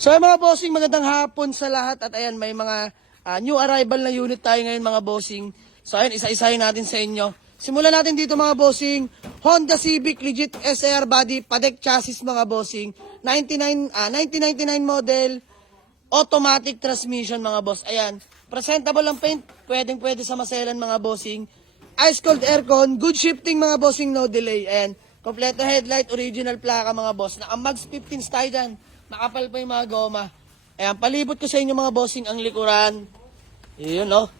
So mga bossing, magandang hapon sa lahat at ayan may mga new arrival na unit tayo ngayon mga bossing. So ayan, isa-isahin natin sa inyo. Simulan natin dito mga bossing, Honda Civic Legit SR body, padek chassis mga bossing, 1999 model, automatic transmission mga boss. Ayan, presentable ang paint, pwede sa maselan mga bossing. Ice cold aircon, good shifting mga bossing, no delay. Ayan, kompleto headlight, original plaka mga boss. Naka-mags 15 tayo dyan. Nakapal pa yung mga goma. Ayan, palibot ko sa inyo mga bossing ang likuran. Yun, no?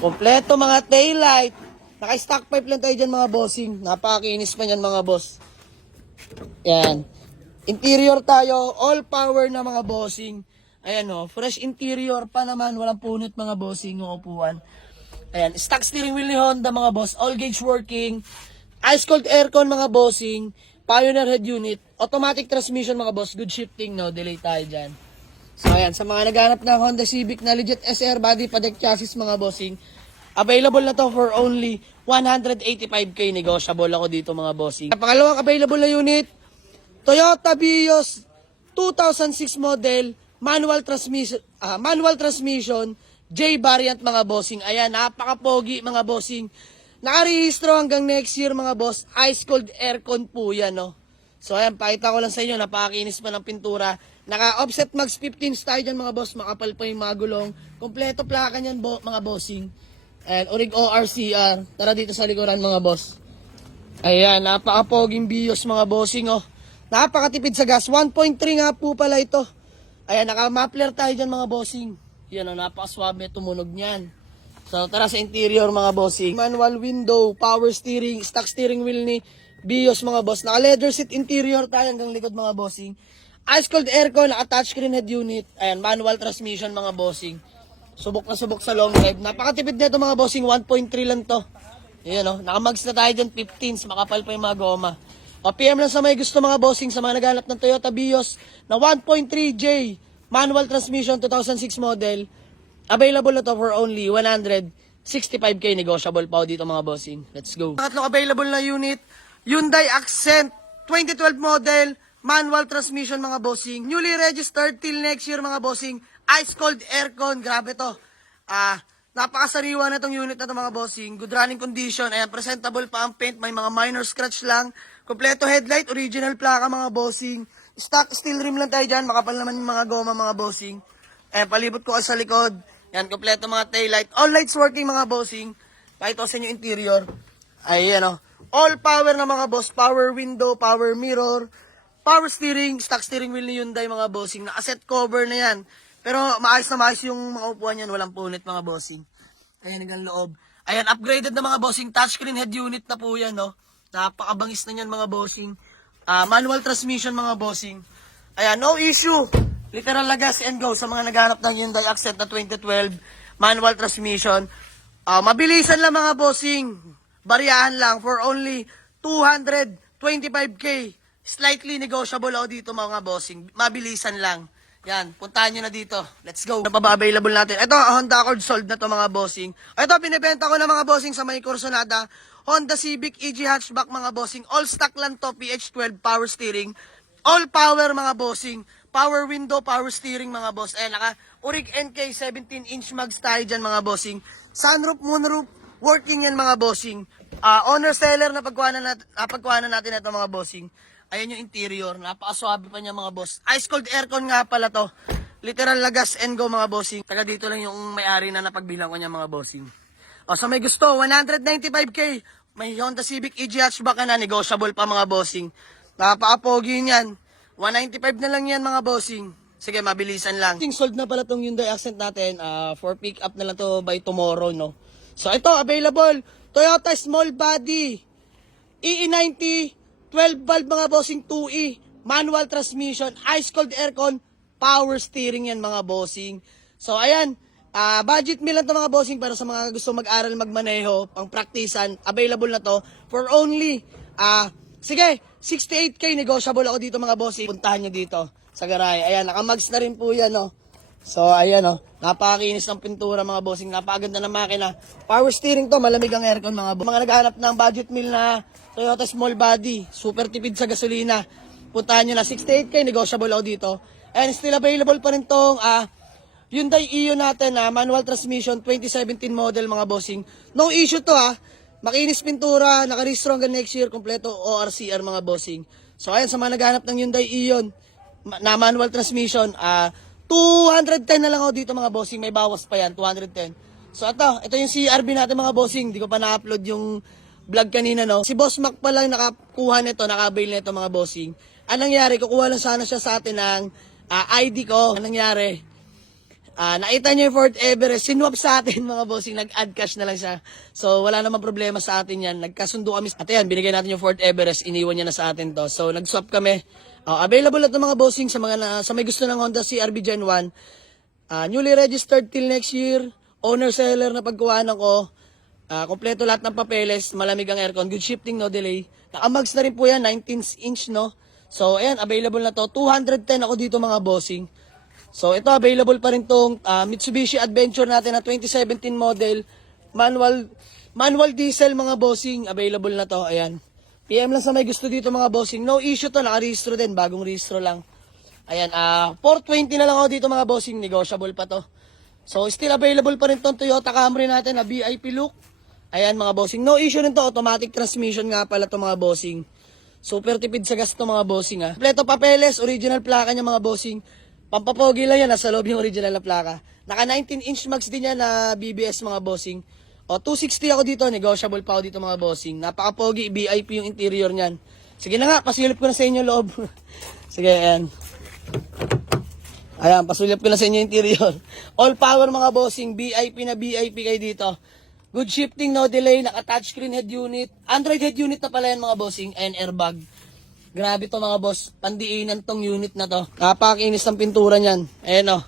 Kompleto mga taillight. Naka-stock pipe lang tayo dyan mga bossing. Napakakinis pa yan mga boss. Ayan. Interior tayo, all power na mga bossing. Ayan, no? Fresh interior pa naman. Walang punot mga bossing yung upuan. Ayan, stock steering wheel ni Honda mga boss. All gauge working. Ice cold aircon mga bossing. Pioneer head unit, automatic transmission mga boss, good shifting, no delay tayo dyan. So ayan, sa mga naghanap ng Honda Civic na legit SR body, padek chassis mga bossing, available na to for only 185k, negotiable ako dito mga bossing. Pangalawang available na unit, Toyota Vios 2006 model, manual transmission, J variant mga bossing. Ayan, napaka-pogi mga bossing. Nakarehistro hanggang next year mga boss. Ice cold aircon po yan, no? So ayan, pakita ko lang sa inyo. Napakakinis pa ng pintura. Naka-offset mags 15 style dyan mga boss. Makapal pa yung mga gulong. Kompleto plaka nyan mga bossing. And Orig ORCR. Tara dito sa likuran mga boss. Ayan, napaka-poging Vios mga bossing, oh. Napakatipid sa gas. 1.3 nga po pala ito. Ayan, naka-muffler tayo dyan mga bossing. Yan, oh, napaka-swabe tumunog nyan. So tara sa interior mga bossing. Manual window, power steering, stock steering wheel ni Vios mga boss. Naka leather seat interior tayo hanggang likod mga bossing. Ice cold aircon, naka touchscreen head unit. Ayan, manual transmission mga bossing. Subok na subok sa long drive. Napakatipid nito mga bossing, 1.3 lang to. Ayan, oh, naka-mags na tayo dyan, 15s, makapal pa yung mga goma. O PM lang sa may gusto mga bossing, sa mga naghanap ng Toyota Vios na 1.3J manual transmission 2006 model. Available na to for only 165k, negotiable pa dito mga bossing. Let's go. Tatlong available na unit, Hyundai Accent 2012 model, manual transmission mga bossing. Newly registered till next year mga bossing. Ice cold aircon, grabe to. Napakasariwa na tong unit na to mga bossing. Good running condition. Ayan, presentable pa ang paint, may mga minor scratch lang. Kompleto headlight, original plaka mga bossing. Stock steel rim lang tayo dyan, makapal naman yung mga goma mga bossing. Ayan, palibot ko sa likod. Yan, kompleto mga taillight. All lights working mga bossing. Pakita ko sa inyo interior. Ayan, o. All power na mga boss. Power window, power mirror, power steering, stock steering wheel ni Hyundai mga bossing. Naka-set cover na yan. Pero maayos na maayos yung mga upuan yan. Walang punit mga bossing. Ayan, hanggang loob. Ayan, upgraded na mga bossing. Touchscreen head unit na po yan, no. Napakabangis na yan mga bossing. Manual transmission mga bossing. Ayan, no issue. Literal lagas and go sa mga naghanap ng Hyundai Accent na 2012 manual transmission. Mabilisan lang mga bossing. Bariyahan lang for only 225k. Slightly negotiable ako dito mga bossing. Mabilisan lang. Yan, puntahan nyo na dito. Let's go. Ano pa ba available natin? Ito, Honda Accord sold na to mga bossing. Ito, binibenta ko na mga bossing sa may Corsonada. Honda Civic EG hatchback mga bossing. All stock lang to, PH12 power steering. All power mga bossing. Power window, power steering mga boss. Ayan, naka Orig NK 17-inch mags tayo dyan mga bossing. Sunroof, moonroof, working yan mga bossing. Owner seller na pagkuhanan natin ito mga bossing. Ayan yung interior, napakaswabe pa niya mga boss. Ice cold aircon nga pala to. Literal lagas and go mga bossing. Taga dito lang yung may-ari na napagbilang ko niya mga bossing. O sa may gusto, 195k. May Honda Civic EG hatchback na, negotiable pa mga bossing. Napaka-pogi niyan. 195 na lang yan mga bossing. Sige, mabilisan lang. Sold na pala tong Hyundai Accent natin. For pick up na lang to by tomorrow, no? So ito, available. Toyota Small Body. EE90. 12 valve mga bossing 2E. Manual transmission. Ice cold aircon. Power steering yan mga bossing. So ayan. Budget meal lang to mga bossing para sa mga gusto mag-aral magmaneho. Pang praktisan. Available na to. For only sige, 68k, negotiable ako dito mga bossing. Puntahan nyo dito sa garahe. Ayan, nakamags na rin po yan, no. So, ayan, no. Napakakinis ng pintura mga bossing. Napakaganda ng makina. Power steering to, malamig ang aircon mga bossing. Mga naghahanap ng budget meal na Toyota Small Body. Super tipid sa gasolina. Puntahan nyo na, 68k, negotiable ako dito. And still available pa rin tong Hyundai Ion natin na manual transmission 2017 model mga bossing. No issue to Makinis pintura, nakarehistro hanggang next year, kompleto ORCR mga bossing. So ayan, sa mga naghanap ng Hyundai Ion na manual transmission, 210 na lang ako dito mga bossing, may bawas pa yan, 210. So ito yung CRB natin mga bossing, di ko pa na-upload yung vlog kanina no. Si Boss Mac pa lang nakakuha nito, naka-avail nito mga bossing. Anong nangyari, kukuha lang sana siya sa atin ng ID ko. Anong nangyari? Nakita niyo yung Fort Everest, sinwap sa atin mga bossing, nag-add cash na lang siya. So wala namang problema sa atin yan. Nagkasundo kami. At yan, binigay natin yung Fort Everest, iniwan niya na sa atin to. So nag-swap kami. Available na ito mga bossing sa mga sa may gusto ng Honda CRV Gen 1. Newly registered till next year. Owner seller na pagkuhanan ko. Kompleto lahat ng papeles, malamig ang aircon, good shifting, no delay. Naka-mags na rin po yan, 19-inch no. So ayan, available na to. 210 ako dito mga bossing. So ito available pa rin tong Mitsubishi Adventure natin na 2017 model, manual diesel mga bossing, available na to. Ayan. PM lang sa may gusto dito mga bossing. No issue to, naka-rehistro din, bagong rehistro lang. Ayan, 420 na lang ako dito mga bossing, negotiable pa to. So still available pa rin tong Toyota Camry natin na VIP look. Ayan mga bossing, no issue rin to, automatic transmission nga pala to mga bossing. Super tipid sa gas to mga bossing Kompleto papeles, original plaka niya mga bossing. Pampapogi lang yan, nasa loob yung original na plaka. Naka 19-inch max din yan na BBS mga bossing. 260 ako dito, negotiable pa ako dito mga bossing. Napaka-pogi, VIP yung interior niyan. Sige na nga, pasilip ko na sa inyo loob. Sige, ayan. Ayan, pasulip ko na sa inyo yung interior. All power mga bossing, VIP na VIP kayo dito. Good shifting, no delay, naka-touchscreen head unit. Android head unit na pala yan mga bossing, and airbag. Grabe to mga boss, pandiinan tong unit na to. Napakakinis ng pintura niyan. Ayan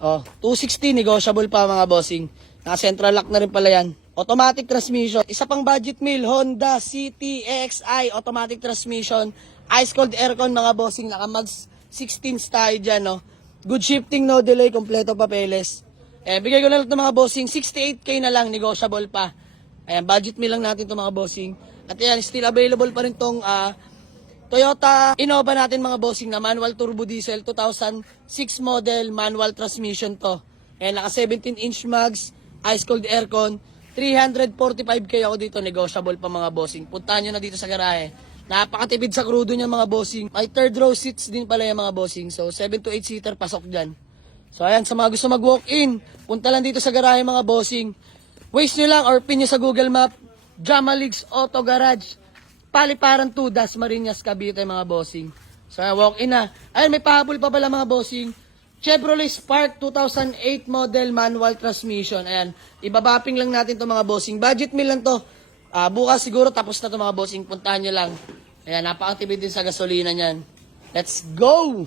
260, negotiable pa mga bossing. Naka-central lock na rin pala yan. Automatic transmission. Isa pang budget meal, Honda City EXI, automatic transmission. Ice cold aircon mga bossing, naka-mags 16 tayo dyan Good shifting, no delay, kompleto papeles. Bigay ko na lang ito mga bossing, 68k na lang, negotiable pa. Ayan, budget meal lang natin ito mga bossing. At yan, still available pa rin tong Toyota Innova natin mga bossing na manual turbo diesel 2006 model, manual transmission to. Ayan, naka 17-inch mags, ice cold aircon, 345k ako dito, negotiable pa mga bossing. Puntahan nyo na dito sa garahe. Napakatipid sa krudo niya mga bossing. May third row seats din pala yung mga bossing. So 7 to 8 seater pasok dyan. So ayan, sa mga gusto mag-walk-in, punta lang dito sa garahe mga bossing. Waste nyo lang or pin nyo sa Google Map, Jamaligs Auto Garage. Paliparan 2, Dasmariñas, Cavite mga bossing. So walk-in na. Ayun, may pahabol pa pala mga bossing. Chevrolet Spark 2008 model manual transmission. Ayan, ibabapping lang natin to mga bossing. Budget meal lang to. Bukas siguro tapos na to mga bossing. Puntahan nyo lang. Ayan, napakatipid din sa gasolina niyan. Let's go!